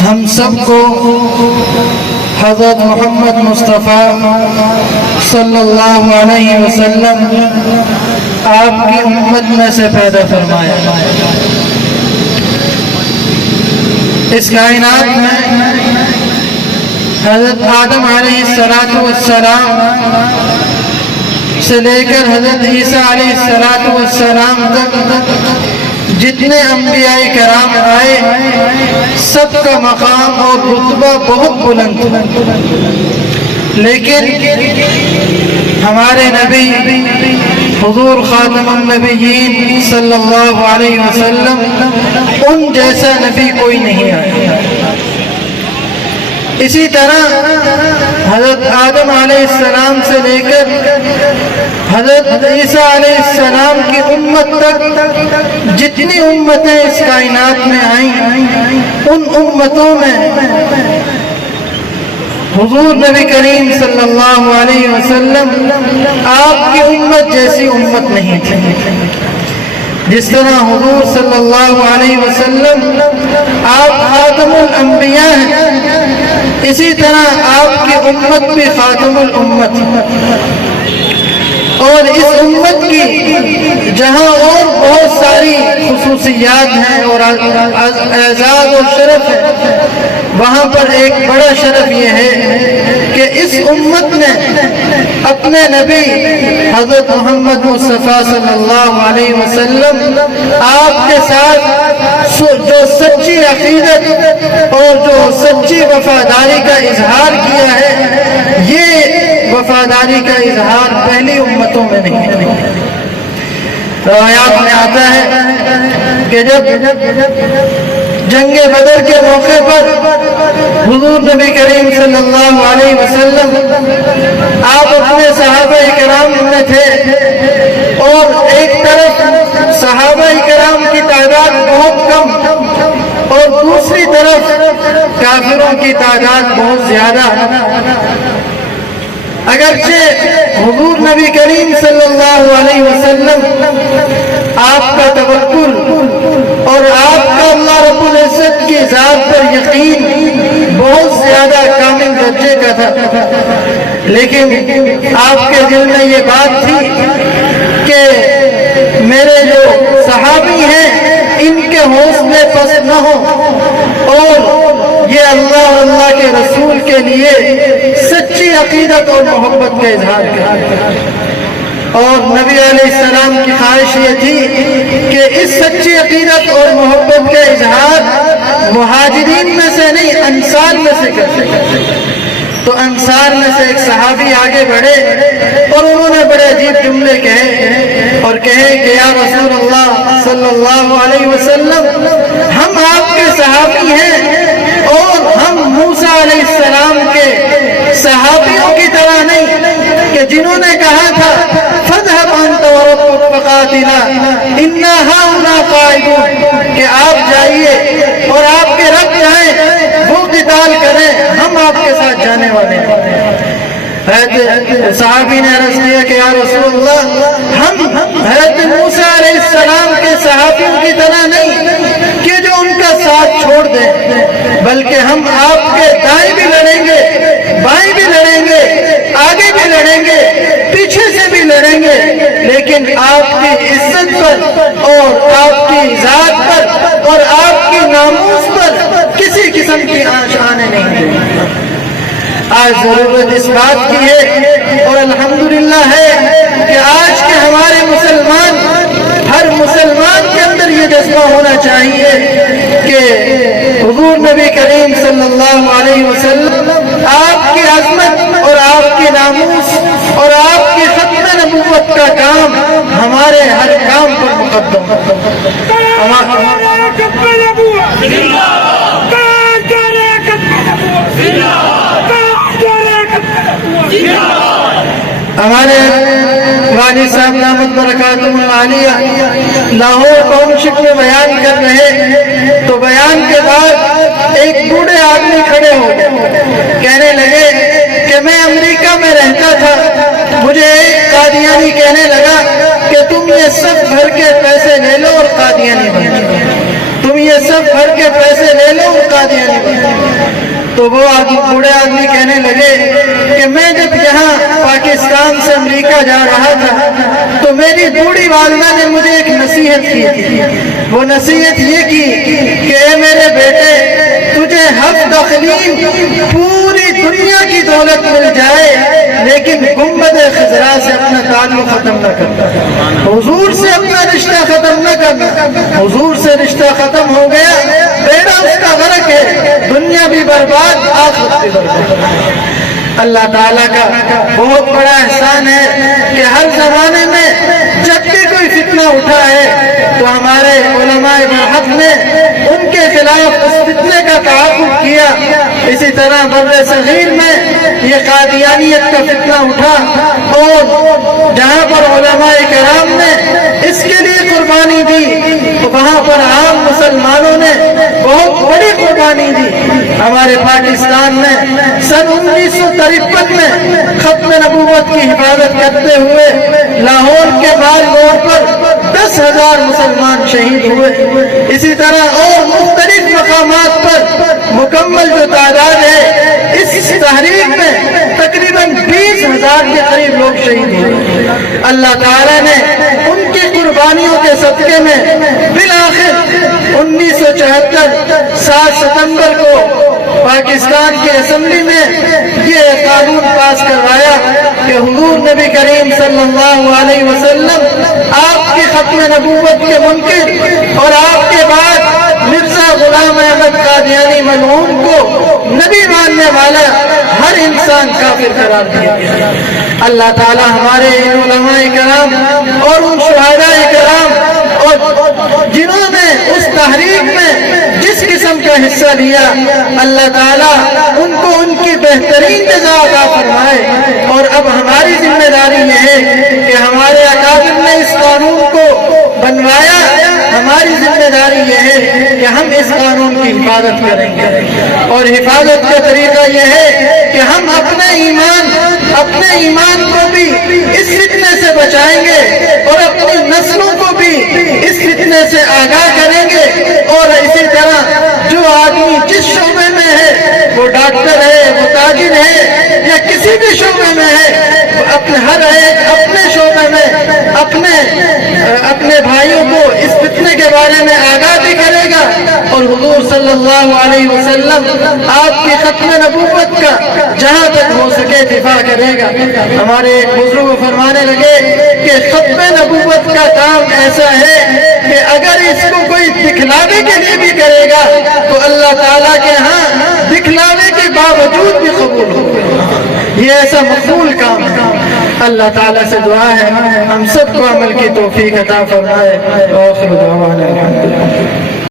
ہم سب کو حضرت محمد مصطفیٰ صلی اللہ علیہ وسلم آپ کی امت میں سے پیدا فرمایا۔ اس کائنات میں حضرت آدم علیہ السلام سے لے کر حضرت عیسیٰ علیہ السلام تک جتنے انبیاء کرام آئے سب کا مقام اور رتبہ بہت بلند تھا، لیکن ہمارے نبی حضور خاتم النبیین صلی اللہ علیہ وسلم ان جیسا نبی کوئی نہیں آیا۔ اسی طرح حضرت آدم علیہ السلام سے لے کر حضرت عیسیٰ علیہ السلام کی امت تک جتنی امتیں اس کائنات میں آئیں ان امتوں میں حضور نبی کریم صلی اللہ علیہ وسلم آپ کی امت جیسی امت نہیں تھی۔ جس طرح حضور صلی اللہ علیہ وسلم آپ خاتم الانبیاء ہیں، اسی طرح آپ کی امت بھی خاتم الامت ہے۔ اور اس امت کی جہاں اور بہت ساری خصوصیات ہیں اور اعزاز اور شرف ہے، وہاں پر ایک بڑا شرف یہ ہے کہ اس امت نے اپنے نبی حضرت محمد مصطفیٰ صلی اللہ علیہ وسلم آپ کے ساتھ جو سچی عقیدت اور جو سچی وفاداری کا اظہار کیا ہے، یہ وفاداری کا اظہار پہلی امتوں میں نہیں۔ روایات میں آتا ہے کہ جب جنگ بدر کے موقع پر حضور نبی کریم صلی اللہ علیہ وسلم آپ اپنے صحابہ کرام میں تھے اور ایک طرف صحابہ کرام کی تعداد بہت کم اور دوسری طرف کافروں کی تعداد بہت زیادہ، اگرچہ حضور نبی کریم صلی اللہ علیہ وسلم آپ کا توکل اور آپ کا اللہ رب العزت کی ذات پر یقین بہت زیادہ کامل درجے کا تھا، لیکن آپ کے دل میں یہ بات تھی کہ میرے جو صحابی ہیں ان کے حوصلے پست نہ ہوں اور یہ اللہ اور اللہ کے رسول کے لیے سچی عقیدت اور محبت کا اظہار کریں۔ اور نبی علیہ السلام کی خواہش یہ تھی کہ اس سچی عقیدت اور محبت کا اظہار مہاجرین میں سے نہیں انصار میں سے کرتے۔ تو انصار میں سے ایک صحابی آگے بڑھے اور انہوں نے بڑے عجیب جملے کہے اور کہے کہ یا رسول اللہ صلی اللہ علیہ وسلم، ہم آپ کے صحابی ہیں اور ہم موسیٰ علیہ السلام کے صحابیوں کی طرح نہیں کہ جنہوں نے کہا تھا فَاذْهَبْ أَنْتَ وَرَبُّكَ فَقَاتِلَا إِنَّا هَاهُنَا قَاعِدُونَ کہ آپ جائیے اور آپ کے رب جائیں وہ قتال کریں، ہم آپ کے ساتھ جانے والے ہیں۔ صحابی نے عرض کیا کہ یا رسول اللہ، ہم حضرت موسیٰ علیہ السلام کے صحابیوں کی طرح نہیں کہ جو ان کا ساتھ چھوڑ دیں، بلکہ ہم آپ کے دائیں بھی لڑیں گے، بائیں بھی لڑیں گے، آگے بھی لڑیں گے، پیچھے سے بھی لڑیں گے، لیکن آپ کی عزت پر اور آپ کی ذات پر اور آپ کی ناموس پر کسی قسم کی آنچ آنے نہیں دیں گے۔ آج ضرورت اس بات کی ہے اور الحمدللہ ہے کہ آج کے ہمارے مسلمان، ہر مسلمان کے اندر یہ جذبہ ہونا چاہیے کہ حضور نبی کریم صلی اللہ علیہ وسلم آپ کی عظمت اور آپ کی ناموس اور آپ کی ختم نبوت کا کام ہمارے ہر کام پر مقدم ہمارے والد صاحب دامت برکاتہم العالیہ لاہور ٹاؤن شپ میں بیان کر رہے تو بیان کے بعد ایک بوڑھے آدمی کھڑے ہو گئے، کہنے لگے کہ میں امریکہ میں رہتا تھا، مجھے ایک قادیانی کہنے لگا کہ تم یہ سب بھر کے پیسے لے لو اور قادیانی بن جاؤ، تم یہ سب بھر کے پیسے لے لو اور قادیانی بن جاؤ۔ تو وہ بوڑھے آدمی کہنے لگے کہ میں جب یہاں پاکستان سے امریکہ جا رہا تھا تو میری بوڑھی والدہ نے مجھے ایک نصیحت کی تھی. وہ نصیحت یہ کی کہ اے میرے بیٹے، تجھے ہفت اقلیم پوری دنیا کی دولت مل جائے لیکن گنبد خضرا سے اپنا تعلق ختم نہ کرنا، حضور سے اپنا رشتہ ختم نہ کرنا. حضور سے رشتہ ختم ہو گیا، بیڑا اس کا غرق ہے، دنیا بھی برباد، آخرت بھی برباد. اللہ تعالیٰ کا بہت بڑا احسان ہے کہ ہر زمانے میں جب بھی کوئی فتنہ اٹھا ہے تو ہمارے علماء برحق نے ان کے خلاف اس فتنے کا تعاقب کیا. اسی طرح بر صغیر میں یہ قادیانیت کا فتنہ اٹھا اور جہاں پر علماء کرام نے اس کے لیے قربانی دی تو وہاں پر عام مسلمانوں نے بہت بڑی قربانی دی. ہمارے پاکستان میں سن 1953 میں ختم نبوت کی حفاظت کرتے ہوئے لاہور کے بال روڈ پر 10,000 مسلمان شہید ہوئے. اسی طرح اور مختلف مقامات پر مکمل جو تعداد ہے اس تحریک میں تقریباً 20,000 کے قریب لوگ شہید ہوئے. اللہ تعالیٰ نے ان کی قربانیوں کے صدقے میں بالآخر 1974 7 ستمبر کو پاکستان کی اسمبلی میں یہ قانون پاس کروایا کہ حضور نبی کریم صلی اللہ علیہ وسلم آپ کی ختم نبوت کے منکر اور آپ کے بعد مرزا غلام احمد قادیانی ملعون کو نبی ماننے والا ہر انسان کافر قرار دیا گیا. اللہ تعالی ہمارے ان علماء کرام اور ان شہداء کرام اور جنہوں نے اس تحریک میں جس قسم کا حصہ لیا، اللہ تعالیٰ ان کو ان کی بہترین جزا عطا فرمائے. اور اب ہماری ذمہ داری یہ ہے کہ ہمارے اکابر نے اس قانون کو بنوایا، ہماری ذمہ داری یہ ہے کہ ہم اس قانون کی حفاظت کریں گے. اور حفاظت کا طریقہ یہ ہے کہ ہم اپنے ایمان کو بھی اس فتنے سے بچائیں گے اور اپنی نسلوں کو بھی اس فتنے سے آگاہ کریں گے. اور اسی طرح جو آدمی جس شعبے میں ہے، وہ ڈاکٹر ہے، وہ تاجر ہے یا کسی بھی شعبے میں ہے، ہر ایک اپنے شعبے میں اپنے بھائیوں کو اس فتنے کے بارے میں آگاہ بھی کرے گا اور حضور صلی اللہ علیہ وسلم آپ کی ختم نبوت کا جہاں تک ہو سکے دفاع کرے گا. ہمارے ایک بزرگ فرمانے لگے کہ ختم نبوت کا کام ایسا ہے کہ اگر اس کو کوئی دکھلاوے کے لیے بھی کرے گا تو اللہ تعالیٰ کے ہاں دکھلاوے کے باوجود بھی قبول ہوگا. یہ ایسا مقبول کام ہے. اللہ تعالیٰ سے دعا ہے ہم سب کو عمل کی توفیق عطا فرمائے. آخر دعوانا الحمدللہ.